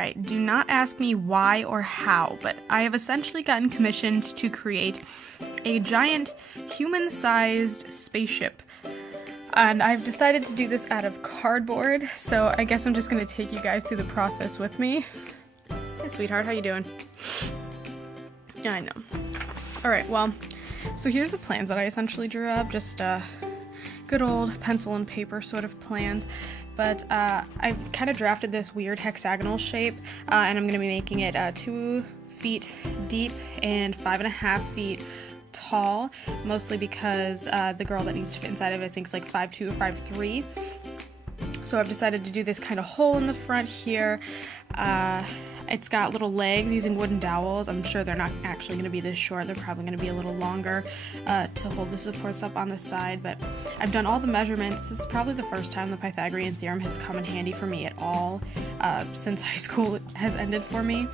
Alright, do not ask me why or how, but I have essentially gotten commissioned to create a giant human-sized spaceship. And I've decided to do this out of cardboard, so I guess I'm just going to take you guys through the process with me. Hey sweetheart, how you doing? Yeah, I know. Alright, well, so here's the plans that I essentially drew up, just good old pencil and paper sort of plans. But I kind of drafted this weird hexagonal shape, and I'm going to be making it 2 feet deep and 5.5 feet tall, mostly because the girl that needs to fit inside of it thinks like 5'2" or 5'3". So I've decided to do this kind of hole in the front here. It's got little legs using wooden dowels. I'm sure they're not actually going to be this short. They're probably going to be a little longer to hold the supports up on the side, but I've done all the measurements. This is probably the first time the Pythagorean theorem has come in handy for me at all since high school has ended for me.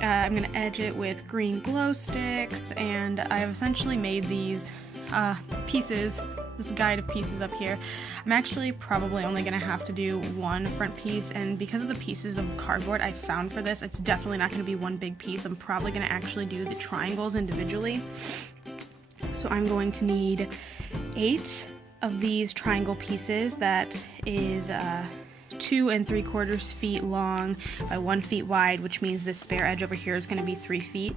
I'm going to edge it with green glow sticks, and I've essentially made these pieces, this guide of pieces up here. I'm actually probably only going to have to do one front piece, and because of the pieces of cardboard I found for this, it's definitely not going to be one big piece. I'm probably going to actually do the triangles individually. So I'm going to need 8 of these triangle pieces. That is 2 3/4 feet long by 1 feet wide, which means this spare edge over here is going to be 3 feet.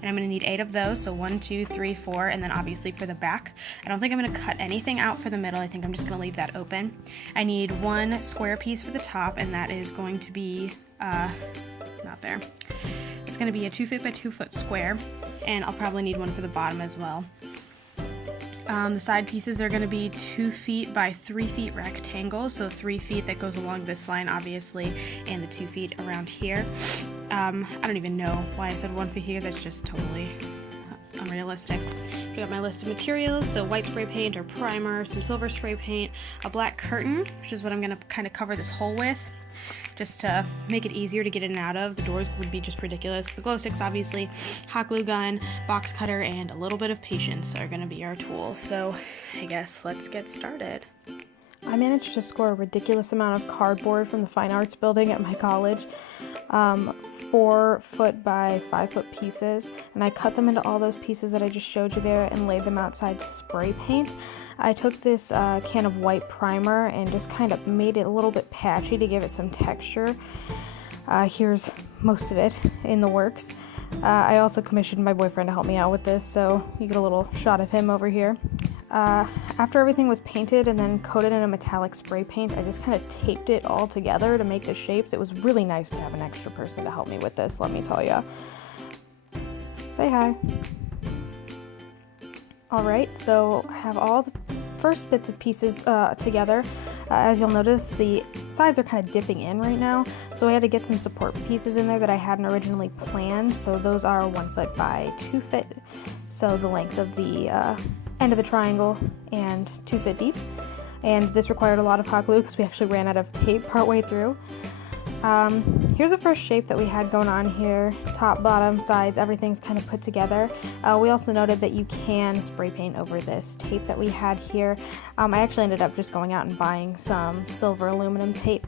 And I'm going to need 8 of those, so 1, 2, 3, 4, and then obviously for the back. I don't think I'm going to cut anything out for the middle. I think I'm just going to leave that open. I need 1 square piece for the top, and that is going to be, not there. It's going to be a 2 foot by 2 foot square, and I'll probably need 1 for the bottom as well. The side pieces are going to be 2 feet by 3 feet rectangles, so 3 feet that goes along this line, obviously, and the 2 feet around here. I don't even know why I said 1 foot here. That's just totally unrealistic. I got my list of materials, so white spray paint or primer, some silver spray paint, a black curtain, which is what I'm going to kind of cover this hole with, just to make it easier to get in and out of. The doors would be just ridiculous. The glow sticks, obviously, hot glue gun, box cutter, and a little bit of patience are going to be our tools. So I guess let's get started. I managed to score a ridiculous amount of cardboard from the Fine Arts building at my college. 4 foot by 5 foot pieces, and I cut them into all those pieces that I just showed you there and laid them outside to spray paint. I took this can of white primer and just kind of made it a little bit patchy to give it some texture. Here's most of it in the works. I also commissioned my boyfriend to help me out with this, so you get a little shot of him over here. After everything was painted and then coated in a metallic spray paint, I just kind of taped it all together to make the shapes. It was really nice to have an extra person to help me with this, let me tell ya. Say hi. Alright, so I have all the first bits of pieces together. As you'll notice, the sides are kind of dipping in right now, so I had to get some support pieces in there that I hadn't originally planned. So those are 1 foot by 2 foot, so the length of the end of the triangle, and 2 foot deep. And this required a lot of hot glue because we actually ran out of tape partway through. Here's the first shape that we had going on here. Top, bottom, sides, everything's kind of put together. We also noted that you can spray paint over this tape that we had here. I actually ended up just going out and buying some silver aluminum tape.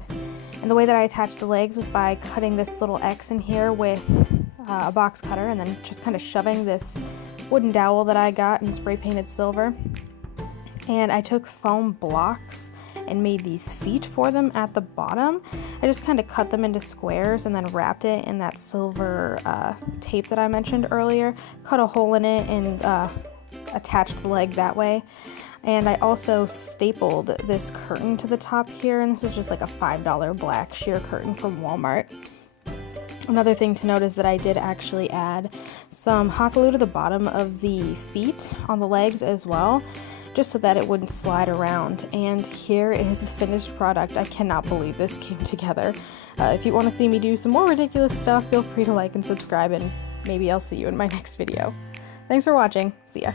And the way that I attached the legs was by cutting this little X in here with a box cutter, and then just kind of shoving this wooden dowel that I got and spray painted silver. And I took foam blocks and made these feet for them at the bottom. I just kind of cut them into squares and then wrapped it in that silver tape that I mentioned earlier, cut a hole in it, and attached the leg that way. And I also stapled this curtain to the top here, and this was just like a $5 black sheer curtain from Walmart. Another thing to note is that I did actually add some hot glue to the bottom of the feet on the legs as well, just so that it wouldn't slide around. And here is the finished product. I cannot believe this came together. If you want to see me do some more ridiculous stuff, feel free to like and subscribe, and maybe I'll see you in my next video. Thanks for watching. See ya.